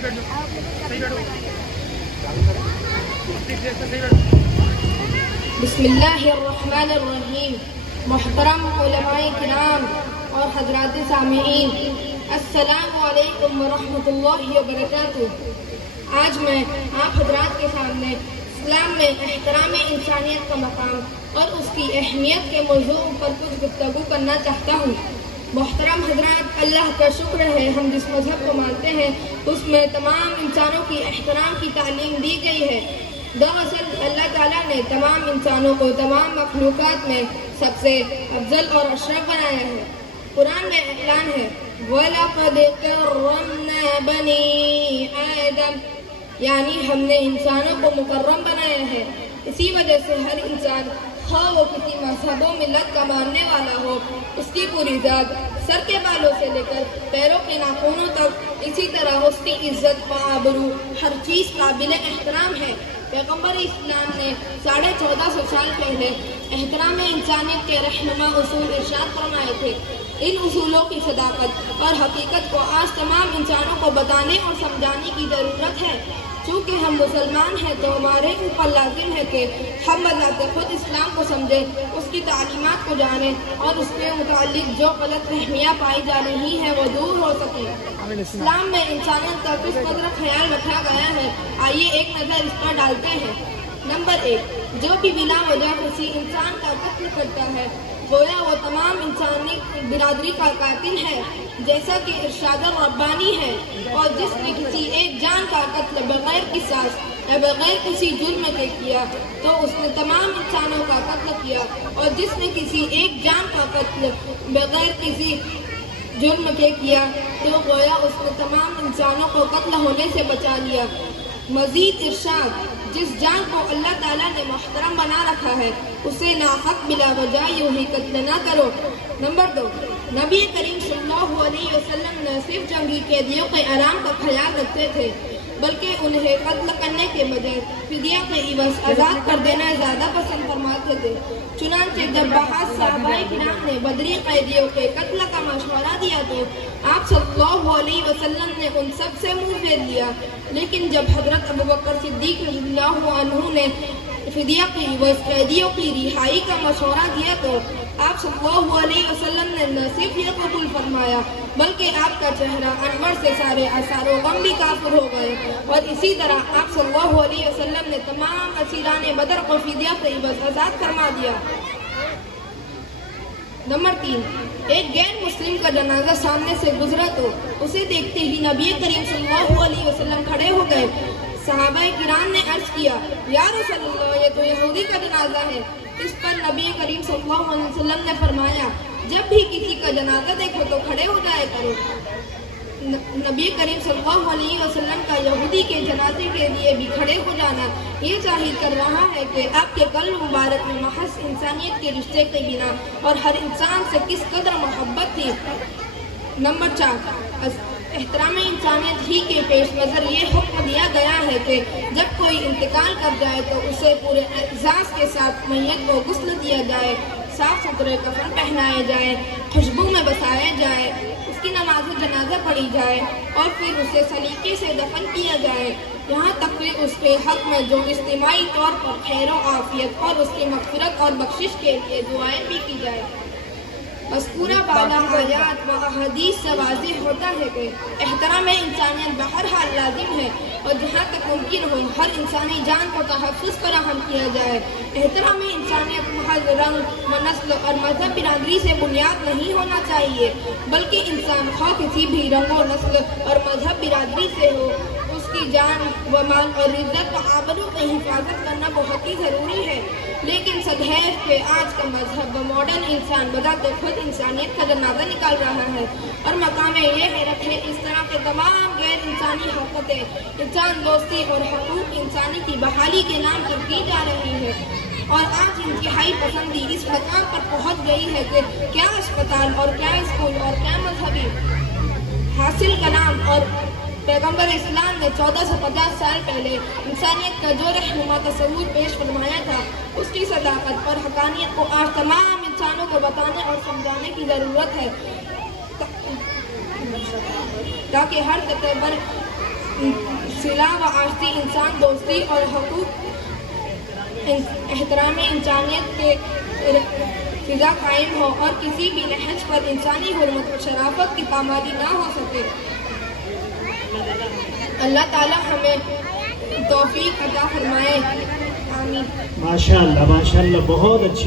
بسم اللہ الرحمن الرحیم. محترم علماء کرام اور حضرات سامعین، السلام علیکم ورحمۃ اللہ وبرکاتہ. آج میں آپ حضرات کے سامنے اسلام میں احترام انسانیت کا مقام اور اس کی اہمیت کے موضوع پر کچھ گفتگو کرنا چاہتا ہوں. محترم حضرات، اللہ کا شکر ہے ہم جس مذہب کو مانتے ہیں اس میں تمام انسانوں کی احترام کی تعلیم دی گئی ہے. دراصل اللہ تعالیٰ نے تمام انسانوں کو تمام مخلوقات میں سب سے افضل اور اشرف بنایا ہے. قرآن میں اعلان ہے وَلَقَدْ كَرَّمْنَا بَنِي آدَمَ، یعنی ہم نے انسانوں کو مکرم بنایا ہے. اسی وجہ سے ہر انسان خواہ وہ کسی مذہب و ملت کا ماننے والا ہو، اس کی پوری ذات سر کے بالوں سے لے کر پیروں کے ناخنوں تک اسی طرح اس کی عزت و آبرو ہر چیز قابل احترام ہے. پیغمبر اسلام نے 1450 سال پہلے احترام انسانیت کے رہنما اصول ارشاد فرمائے تھے. ان اصولوں کی صداقت اور حقیقت کو آج تمام انسانوں کو بتانے اور سمجھانے کی ضرورت ہے. چونکہ ہم مسلمان ہیں تو ہمارے اوپر لازم ہے کہ ہم بذات خود اسلام کو سمجھیں، اس کی تعلیمات کو جانیں اور اس کے متعلق جو غلط فہمیاں پائی جا رہی ہیں وہ دور ہو سکیں. اسلام میں انسانیت کا کس قدر خیال رکھا گیا ہے، آئیے ایک نظر اس پر ڈالتے ہیں. نمبر 1، جو بھی بلا وجہ کسی انسان کا قتل کرتا ہے گویا وہ تمام انسانی برادری کا قاتل ہے، جیسا کہ ارشاد ربانی ہے. اور جس نے کسی ایک جان کا قتل بغیر قصاص یا بغیر کسی جرم کے کیا تو اس نے تمام انسانوں کا قتل کیا، اور جس نے کسی ایک جان کا قتل بغیر کسی جرم کے کیا تو گویا اس نے تمام انسانوں کو قتل ہونے سے بچا لیا. مزید ارشاد، جس جان کو اللہ تعالیٰ نے محترم بنا رکھا ہے اسے ناحق بلا وجہ یوں ہی قتل نہ کرو. نمبر 2، نبی کریم صلی اللہ علیہ وسلم نہ صرف جنگی قیدیوں کے آرام کا خیال رکھتے تھے بلکہ انہیں قتل کرنے کے بجائے فدیہ کے عوض آزاد کر دینا زیادہ پسند فرماتے تھے. چنانچہ جب بعض صحابہ کرام نے بدری قیدیوں کے قتل کا مشورہ دیا تو آپ صلی اللہ علیہ وسلم نے ان سب سے منہ پھیر لیا. لیکن جب حضرت ابوبکر صدیق رضی اللہ عنہ نے فدیہ کی عوض قیدیوں کی رہائی کا مشورہ دیا تو آپ صلی اللہ علیہ وسلم نے نہ صرف یہ قبول فرمایا بلکہ آپ کا چہرہ انور سے سارے آثار و غم بھی کافر ہو گئے. اور اسی طرح آپ صلی اللہ علیہ وسلم نے تمام اسیران بدر کو فدیہ کے عوض آزاد فرما دیا. نمبر 3، ایک غیر مسلم کا جنازہ سامنے سے گزرا تو اسے دیکھتے ہی نبی کریم صلی اللہ علیہ وسلم کھڑے ہو گئے. صحابہ کرام نے عرض کیا یا رسول اللہ، یہ تو یہودی کا جنازہ ہے. اس پر نبی کریم صلی اللہ علیہ وسلم نے فرمایا جب بھی کسی کا جنازہ دیکھو تو کھڑے ہو جائے کرو. نبی کریم صلی اللہ علیہ وسلم کا یہودی کے جنازے کے لیے بھی کھڑے ہو جانا یہ ظاہر کر رہا ہے کہ آپ کے قلب مبارک میں محض انسانیت کے رشتے کے بنا اور ہر انسان سے کس قدر محبت تھی. نمبر 4، احترام انسانیت ہی کے پیش نظر یہ حکم دیا گیا ہے کہ جب کوئی انتقال کر جائے تو اسے پورے اعزاز کے ساتھ میت کو غسل دیا جائے، صاف ستھرے کفن پہنائے جائے، خوشبو میں بسایا جائے، اس کی نماز جنازہ پڑھی جائے اور پھر اسے سلیقے سے دفن کیا جائے، یہاں تک کہ اس کے حق میں جو اجتماعی طور پر خیر و عافیت اور اس کی مغفرت اور بخشش کے لیے دعائیں بھی کی جائے. مذکورہ بالا آیات و احادیث سے واضح ہوتا ہے کہ احترام انسانیت بہرحال لازم ہے اور جہاں تک ممکن ہو ہر انسانی جان کو تحفظ فراہم کیا جائے. احترام انسانیت محض رنگ و نسل اور مذہب برادری سے بنیاد نہیں ہونا چاہیے بلکہ انسان خواہ کسی بھی رنگ و نسل اور مذہب برادری سے ہو، اس کی جان و مال اور عزت و آبرو کی حفاظت کرنا بہت ہی ضروری ہے. لیکن صدحیف کہ آج کا مذہب و ماڈرن انسان بذات خود انسانیت کا جنازہ نکال رہا ہے اور مقام یہ حیرت ہے اس طرح کے تمام غیر انسانی حرکتیں انسان دوستی اور حقوق انسانی کی بحالی کے نام پر کی جا رہی ہے. اور آج انتہائی پسندی اس مقام پر پہنچ گئی ہے کہ کیا اسپتال اور کیا اسکول اور کیا مذہبی حاصل کلام اور پیغمبر اسلام نے 1450 سال پہلے انسانیت کا جو رہنما تصور پیش فرمایا تھا اس کی صداقت اور حقانیت کو آج تمام انسانوں کو بتانے اور سمجھانے کی ضرورت ہے تاکہ ہر سطح پر صلہ و آشتی، انسان دوستی اور حقوق احترام انسانیت کے فضا قائم ہو اور کسی بھی نہج پر انسانی حرمت و شرافت کی پامالی نہ ہو سکے۔ اللہ تعالی ہمیں توفیق عطا فرمائے، آمین۔ ماشاءاللہ ماشاءاللہ، بہت اچھی